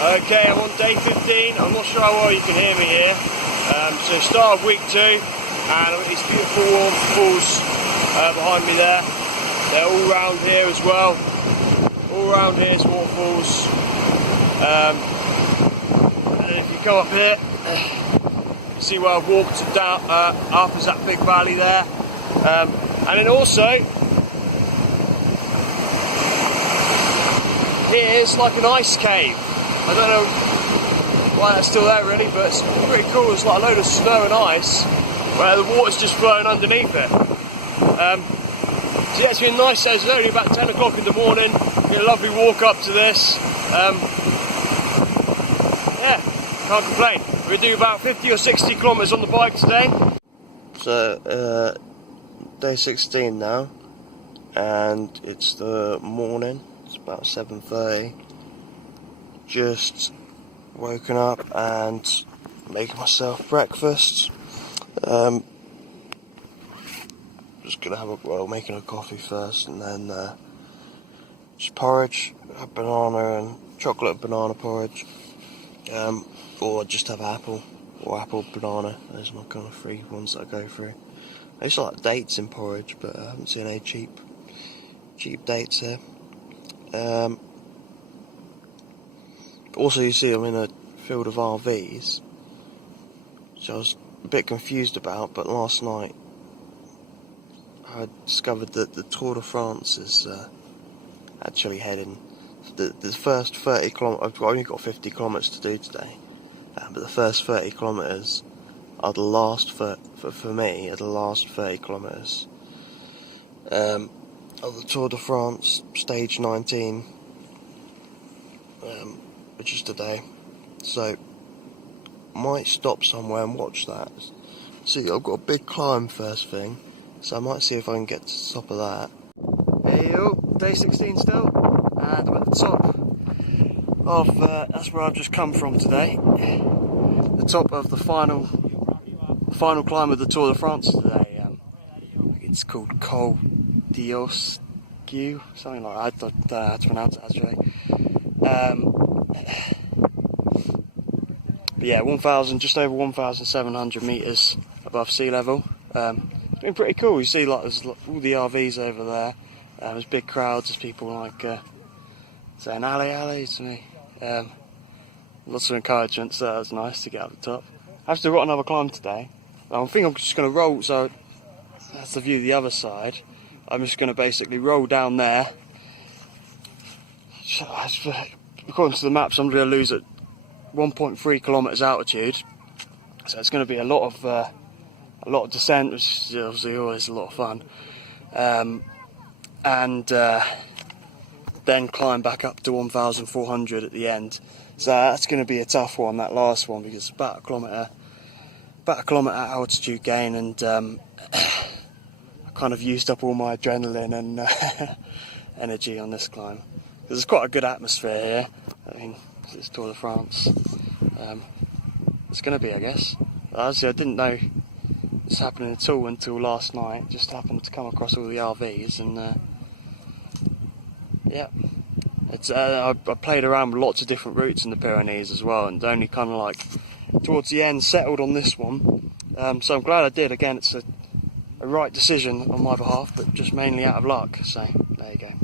Okay, I'm on day 15. I'm not sure how well you can hear me here. So start of week 2, and I've got these beautiful waterfalls behind me there. They're all around here as well. All around here is waterfalls. And if you come up here, you see where I've walked down up is that big valley there. And then also, here's like an ice cave. I don't know why that's still there really, but it's pretty cool. It's like a load of snow and ice where the water's just flowing underneath it. So yeah, it's been nice. It's only about 10 o'clock in the morning. Been a lovely walk up to this. Yeah, can't complain. We're doing about 50 or 60 kilometres on the bike today. So day 16 now, and it's the morning. It's about 7:30. Just woken up and making myself breakfast. Just gonna have making a coffee first, and then just porridge, a banana and chocolate banana porridge, or just have apple or apple banana. Those are my kind of 3 ones that I go through. I used to like dates in porridge, but I haven't seen any cheap dates here. Also, you see I'm in a field of RVs, which I was a bit confused about, but last night I discovered that the Tour de France is actually heading. The first 30 kilometres, I've only got 50 kilometres to do today, but the first 30 kilometres are the last, for me, are the last 30 kilometres of the Tour de France, stage 19, which is today. So, might stop somewhere and watch that. See, I've got a big climb first thing, so I might see if I can get to the top of that. Hey yo, day 16 still, and I'm at the top of, that's where I've just come from today. The top of the final climb of the Tour de France today. It's called Col d'Oscu, something like that. I don't know how to pronounce it actually. But yeah, just over 1,700 metres above sea level. It's been pretty cool. You see, like there's all the RVs over there. There's big crowds. There's people like saying "Ali, Ali" to me. Lots of encouragement. So that was nice to get up the top. I've still got another climb today. I think I'm just going to roll. So that's the view of the other side. I'm just going to basically roll down there. According to the maps, I'm going to lose at 1.3 kilometres altitude, so it's going to be a lot of descent, which is obviously always a lot of fun, and then climb back up to 1,400 at the end. So that's going to be a tough one, that last one, because it's about a kilometre altitude gain, and I kind of used up all my adrenaline and energy on this climb. There's quite a good atmosphere here. I mean, it's Tour de France. It's going to be, I guess. Honestly, I didn't know this happening at all until last night. Just happened to come across all the RVs, and yeah, I played around with lots of different routes in the Pyrenees as well, and only kind of like towards the end settled on this one. So I'm glad I did. Again, it's a right decision on my behalf, but just mainly out of luck. So there you go.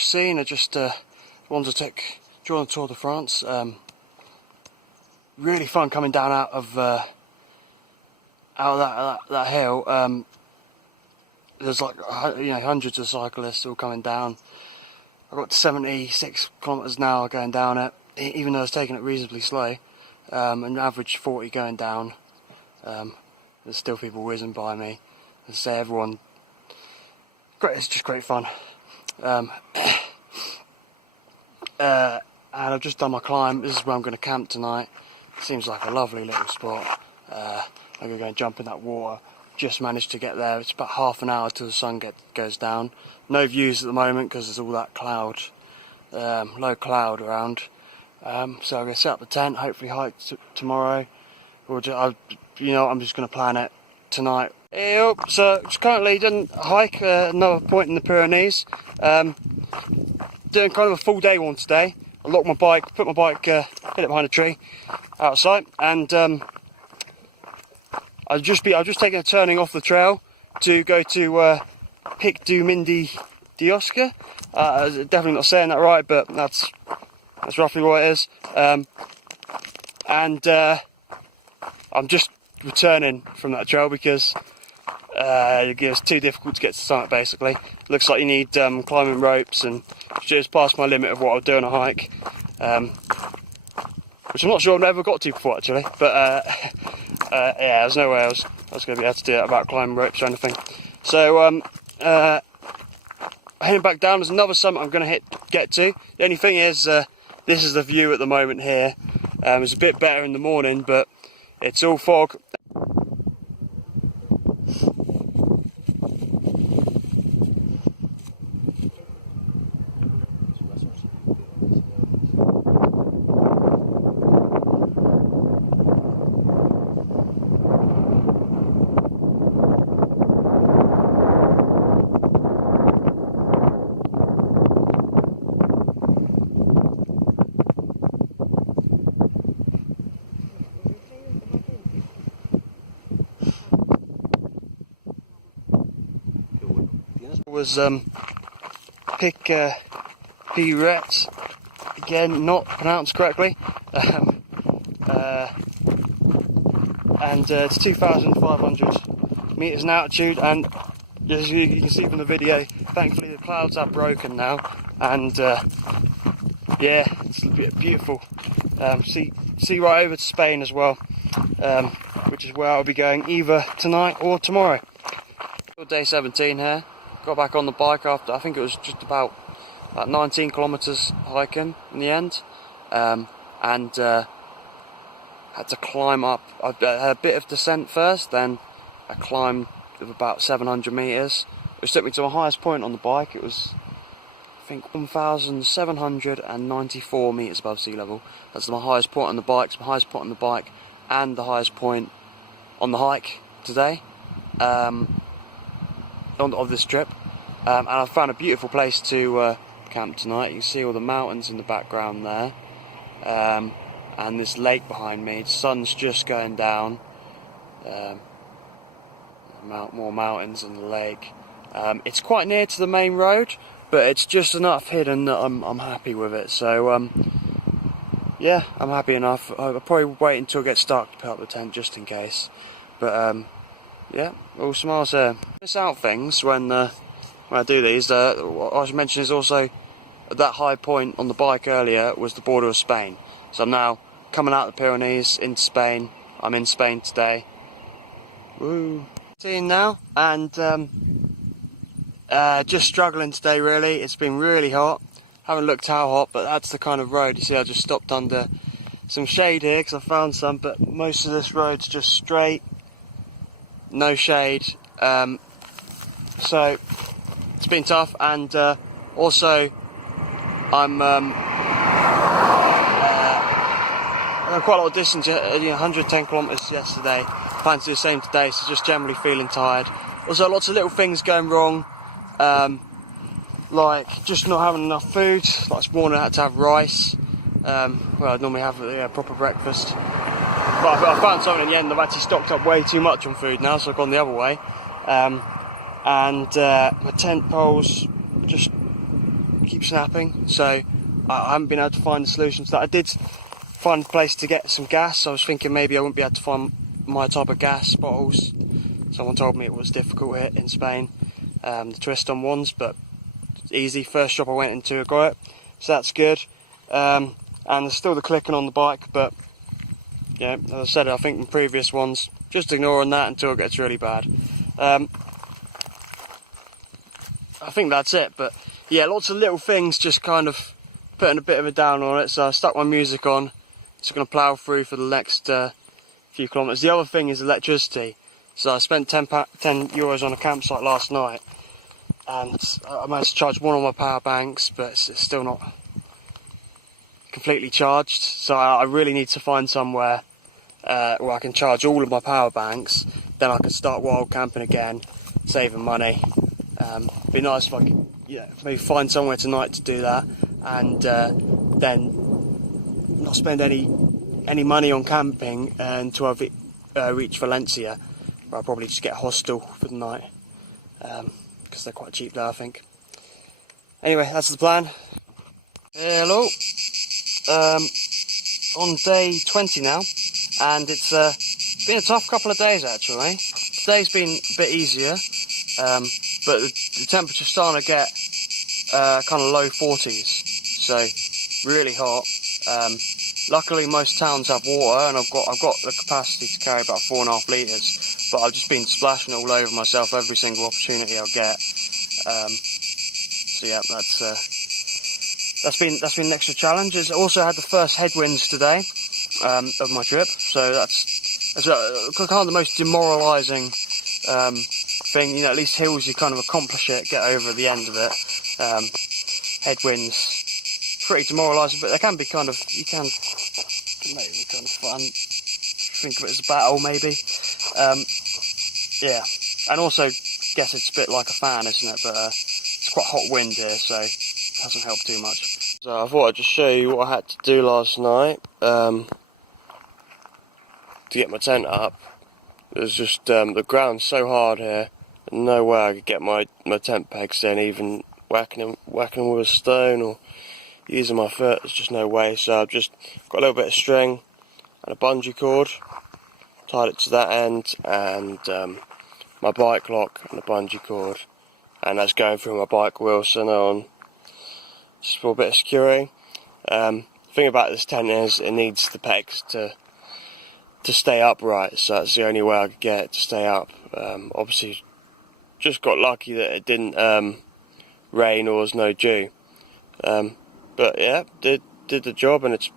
Scene. I just wanted to join the Tour de France. Really fun coming down out of that hill. There's like hundreds of cyclists all coming down. I got to 76 kilometres an hour going down it, even though I was taking it reasonably slow. An average 40 going down. There's still people whizzing by me. As I say, everyone, great, it's just great fun. And I've just done my climb. This is where I'm going to camp tonight. Seems like a lovely little spot. I'm going to go and jump in that water. Just managed to get there. It's about half an hour till the sun goes down. No views at the moment because there's all that cloud, low cloud around. So I'm going to set up the tent, hopefully hike tomorrow. I'm just going to plan it tonight. So just currently didn't hike another point in the Pyrenees. Doing kind of a full day one today. I locked my bike, put my bike, hid it behind a tree outside, and I've just taken a turning off the trail to go to Pic du Midi d'Osca. Definitely not saying that right, but that's roughly what it is. I'm just returning from that trail because it's too difficult to get to the summit. Basically, looks like you need climbing ropes, and just past my limit of what I'll do on a hike, which I'm not sure I've ever got to before actually. But yeah, there's no way I was going to be able to do that without climbing ropes or anything. So heading back down. There's another summit I'm going to get to. The only thing is, this is the view at the moment here. It's a bit better in the morning, but it's all fog. Was Pic Pyrenees, again not pronounced correctly, and it's 2,500 metres in altitude, and as you can see from the video, thankfully the clouds are broken now, and yeah, it's beautiful. See right over to Spain as well, which is where I'll be going either tonight or tomorrow. Day 17 here. Got back on the bike after, I think it was just about 19 kilometres hiking in the end, and had to climb up. I had a bit of descent first, then I climbed of about 700 metres, which took me to my highest point on the bike. It was, I think, 1,794 metres above sea level. That's my highest point on the bike. It's my highest point on the bike and the highest point on the hike today. Of this trip, and I found a beautiful place to camp tonight. You can see all the mountains in the background there, and this lake behind me. The sun's just going down. More mountains and the lake. It's quite near to the main road, but it's just enough hidden that I'm happy with it. So yeah, I'm happy enough. I'll probably wait until it gets dark to put up the tent just in case. But yeah, all smiles there. Miss out things when I do these. What I should mention is also that high point on the bike earlier was the border of Spain. So I'm now coming out of the Pyrenees into Spain. I'm in Spain today. Woo! Seeing now, and just struggling today really. It's been really hot. Haven't looked how hot, but that's the kind of road. You see, I just stopped under some shade here because I found some, but most of this road's just straight. No shade, so it's been tough, and also I'm quite a lot of distance, 110 kilometres yesterday. Plan to do the same today, so just generally feeling tired. Also lots of little things going wrong, like just not having enough food. Like this morning I had to have rice. Well, I'd normally have a proper breakfast. But I found something in the end. I've actually stocked up way too much on food now, so I've gone the other way. And my tent poles just keep snapping, so I haven't been able to find the solution to that. I did find a place to get some gas. I was thinking maybe I wouldn't be able to find my type of gas bottles. Someone told me it was difficult here in Spain, the twist-on ones, but it's easy. First shop I went into, I got it, so that's good. And there's still the clicking on the bike, but yeah, as I said, I think in previous ones, just ignoring that until it gets really bad. I think that's it, but yeah, lots of little things just kind of putting a bit of a down on it. So I stuck my music on, just going to plough through for the next few kilometres. The other thing is electricity. So I spent €10 on a campsite last night, and I managed to charge one of my power banks, but it's still not completely charged. So I really need to find somewhere where I can charge all of my power banks. Then I can start wild camping again, saving money. Be nice if I could, maybe find somewhere tonight to do that, and then not spend any money on camping until I've reached Valencia. But I'll probably just get a hostel for the night, because they're quite cheap there, I think. Anyway, that's the plan. Hello. On day 20 now, and it's been a tough couple of days actually. Today's been a bit easier, but the temperature's starting to get kind of low 40s, so really hot. Luckily most towns have water, and I've got the capacity to carry about 4.5 litres, but I've just been splashing all over myself every single opportunity I'll get. So yeah, that's been an extra challenge. I also had the first headwinds today of my trip, so that's kind of the most demoralising thing. At least hills you kind of accomplish it, get over the end of it. Headwinds, pretty demoralising, but they can be kind of, maybe kind of fun. Think of it as a battle, maybe. Yeah, and also, guess it's a bit like a fan, isn't it? But it's quite hot wind here, so it hasn't helped too much. So I thought I'd just show you what I had to do last night to get my tent up. It was just the ground's so hard here, and no way I could get my tent pegs in, even whacking them with a stone or using my foot. There's just no way. So I've just got a little bit of string and a bungee cord, tied it to that end, and my bike lock and the bungee cord, and that's going through my bike wheel, so now on, just for a bit of security. The thing about this tent is it needs the pegs to stay upright, so that's the only way I could get it to stay up. Obviously just got lucky that it didn't rain or was no dew, but yeah, did the job, and it's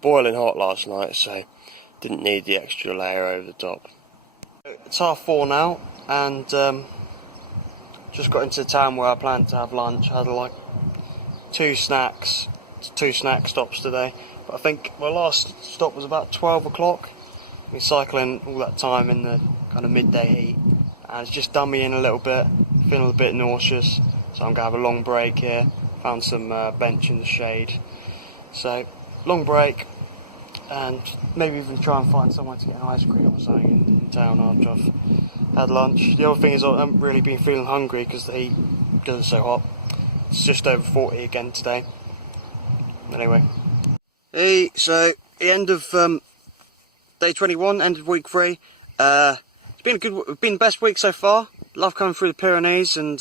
boiling hot last night, so didn't need the extra layer over the top. It's 4:30 now, and just got into the town where I planned to have lunch. I had like two snack stops today, but I think my last stop was about 12 o'clock. I've been cycling all that time in the kind of midday heat, and it's just done me in a little bit, feeling a bit nauseous, so I'm going to have a long break here. Found some bench in the shade, so long break, and maybe even try and find somewhere to get an ice cream or something in town after I've had lunch. The other thing is I haven't really been feeling hungry because the heat, because it's so hot. It's just over 40 again today. Anyway, hey, so the end of day 21, end of week 3. It's been been the best week so far. Love coming through the Pyrenees, and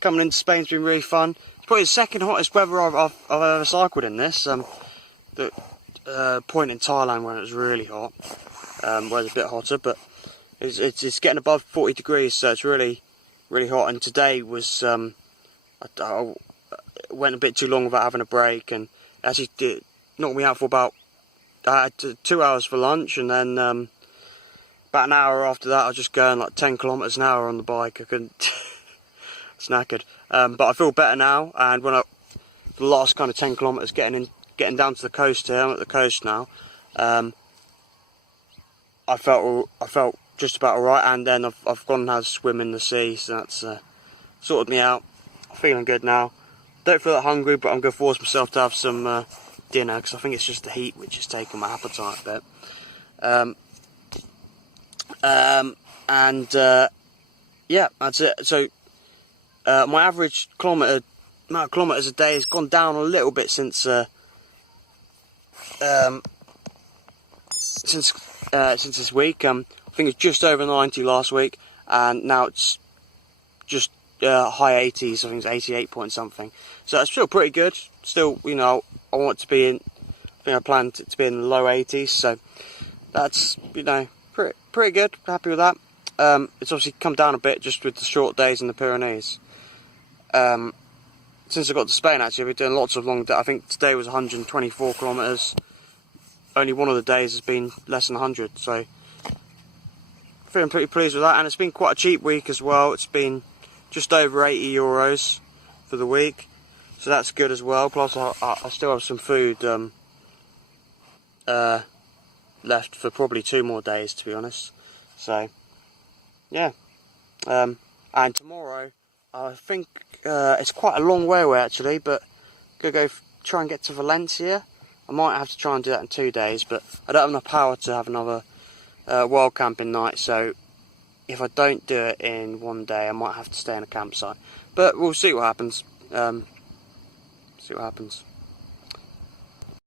coming into Spain's been really fun. It's probably the second hottest weather I've ever cycled in this. The point in Thailand when it was really hot, where it's a bit hotter, but it's getting above 40 degrees, so it's really hot. And today was I went a bit too long without having a break, and actually knocked me out for about 2 hours for lunch, and then about an hour after that I was just going like 10 kilometres an hour on the bike. I couldn't knackered, but I feel better now. And when the last kind of 10 kilometres getting down to the coast here, I'm at the coast now, I felt just about alright, and then I've gone and had a swim in the sea, so that's sorted me out. I'm feeling good now. Don't feel that hungry, but I'm going to force myself to have some dinner, because I think it's just the heat which is taking my appetite a bit. Yeah, that's it. So my average amount of kilometres a day has gone down a little bit since this week. I think it's just over 90 last week, and now it's just high 80s. I think it's 88 point something. So it's still pretty good. Still, I want to be in think I planned it to be in the low 80s, so that's, you know, pretty good. Happy with that. It's obviously come down a bit just with the short days in the Pyrenees. Since I got to Spain, actually, I've been doing lots of long days. I think today was 124 kilometres. Only one of the days has been less than 100, so feeling pretty pleased with that. And it's been quite a cheap week as well. It's been just over €80 for the week, so that's good as well. Plus, I still have some food left for probably 2 more days, to be honest. So, yeah. And tomorrow, I think it's quite a long way away actually, but I'm gonna go try and get to Valencia. I might have to try and do that in 2 days, but I don't have enough power to have another wild camping night, so if I don't do it in 1 day, I might have to stay in a campsite. But we'll see what happens. See what happens.